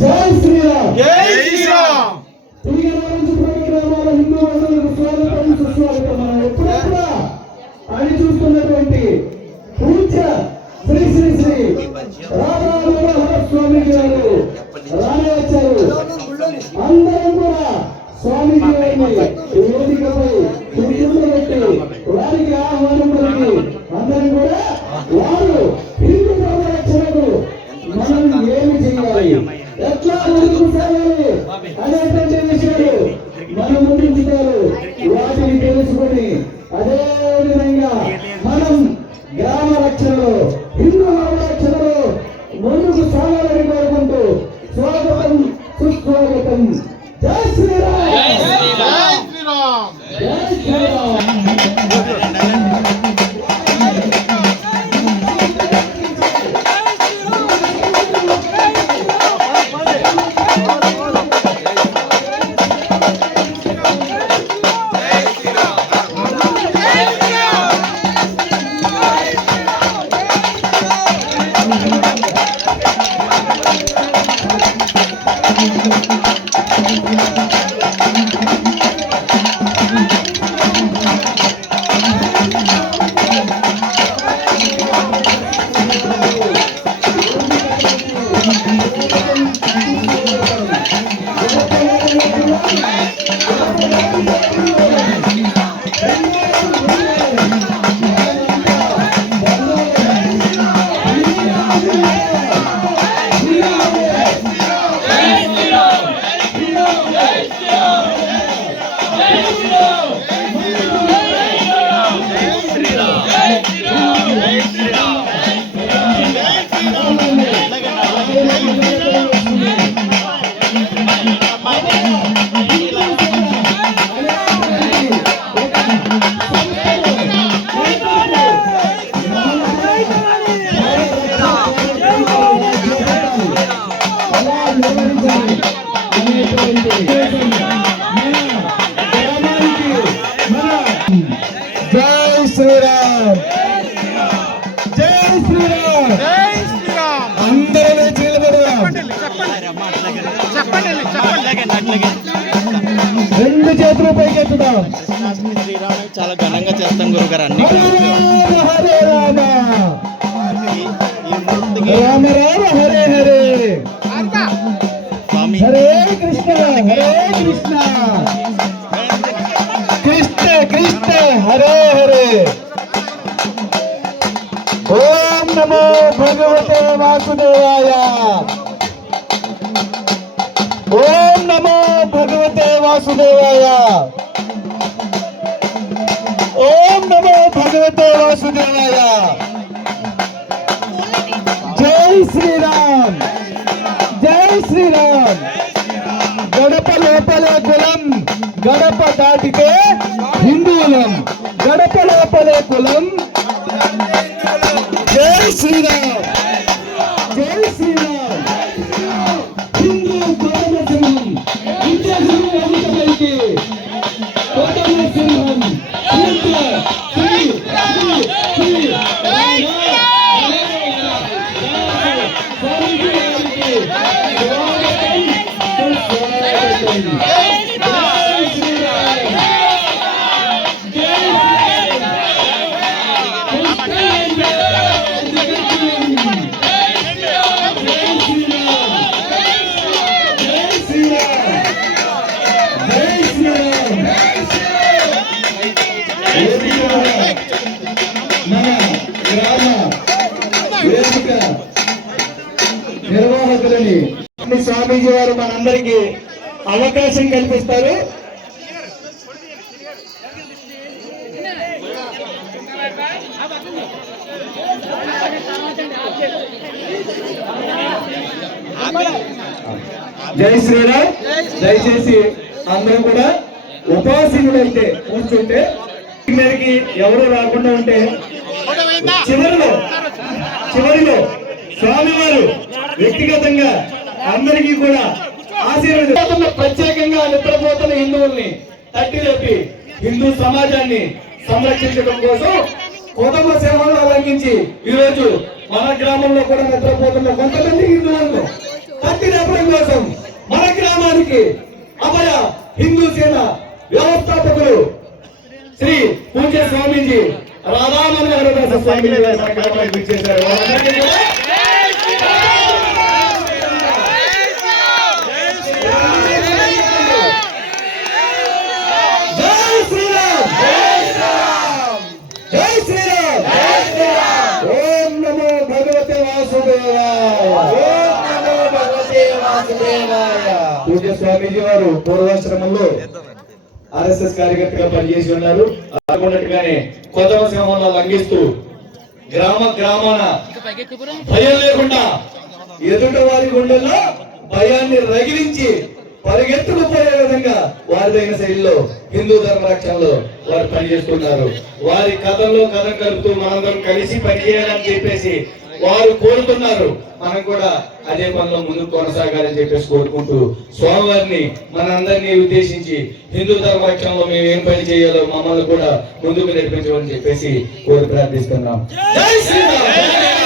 జై శ్రీరామ్ జై శ్రీరామ్ హిందూ బంధువులకు స్వాగతం సుస్వాగతం. మనం ఎప్పుడెప్పుడు అని చూస్తున్నటువంటి పూజ్య శ్రీ శ్రీ శ్రీ రాధామోహన స్వామి గారు రానవచ్చారు. అందరం కూడా స్వామిజీ గారిని వేదికపై కూర్చోబెట్టి వారికి ఆహ్వానం పలికి అందరం కూడా వారు హిందూ సంరక్షణకు మనం ఏమి చేయాలి, ఎట్లా ముందుకు సాగాలి అనేటువంటి విషయాలు మన ముందుంచుతారు. వాటిని తెలుసుకొని అదే విధంగా మనం గ్రామ రక్షణలో హిందూ రక్షణలో ముందుకు సాగాలని కోరుకుంటూ స్వాగతం సుస్వాగతం. జై శ్రీరామ్ జై శ్రీరామ్ జై శ్రీరామ్. Hey! రెండు చేతులు పైకెత్తుదాం. కృష్ణాష్టమి శ్రీరాముని చాలా ఘనంగా చేస్తాం గురుగారు. అన్ని హరే రామ హరే రామ ఈ మూర్తికి రామ రామ హరే హరే స్వామి హరే కృష్ణ కృష్ణ కృష్ణ హరే హరే. ఓం నమో భగవతే వాసుదేవాయ. ఓం నమో భగవతే వాసుదేవాయ. ఓం నమో భగవతే వాసుదేవాయ. జై శ్రీరామ్ జై శ్రీరామ్. గడప లోపలే కులం, గడప దాటితే హిందువులం. గడప లోపలే కులం. జై శ్రీరామ్ జై శ్రీరామ్. హిందూ కోటమ సింహం విద్యాసింహం ఎన్నికపైకి కోటమ సింహం నిర్వాహకులని స్వామీజీ వారు మనందరికీ అవకాశం కల్పిస్తారు. జై శ్రీరామ్. దయచేసి అందరూ కూడా ఉపాసకులైతే కూర్చుంటే మీదకి ఎవరు రాకుండా ఉంటే చివరిలో స్వామివారు వ్యక్తిగతంగా అందరికీ కూడా ఆశీర్వదిస్తున్న, ప్రత్యేకంగా నిద్రపోతున్న హిందువుల్ని తట్టి లేపి హిందూ సమాజాన్ని సంరక్షించడం కోసం కుటుంబ సేవలను అలంకించి ఈ రోజు మన గ్రామంలో కూడా నిద్రపోతున్న కొంతమంది హిందువులను తట్టి లేపడం కోసం మన గ్రామానికి అభయ హిందూ సేన వ్యవస్థాపకులు శ్రీ పూజ్య స్వామీజీ రాధామణి హరిదాస స్వామి చేశారు. పూజ్య స్వామీజీ వారు పూర్వాశ్రమంలో RSS కార్యకర్తగా పనిచేసి ఉన్నారు. అనుకున్నట్టుగానే కొదమ సింహంలో లంఘిస్తూ గ్రామాన భయం లేకుండా ఎదుట వారి గుండెల్లో భయాన్ని రగిలించి పరిగెత్తుకుపోయే విధంగా వారిదైన శైలిలో హిందూ ధర్మ రక్షణలో వారు పనిచేస్తున్నారు. వారి కథంలో కథం కలుపుతూ మనందరం కలిసి పనిచేయాలని చెప్పేసి వారు కోరుతున్నారు. మనం కూడా అదే పనిలో ముందుకు కొనసాగాలని చెప్పేసి కోరుకుంటూ స్వామివారిని మనందరినీ ఉద్దేశించి హిందూ ధర్మ రక్షణలో మేము ఏం పని చేయాలో మమ్మల్ని కూడా ముందుకు నడిపించమని చెప్పేసి కోరి ప్రార్థిస్తున్నాం. జై శ్రీరామ్.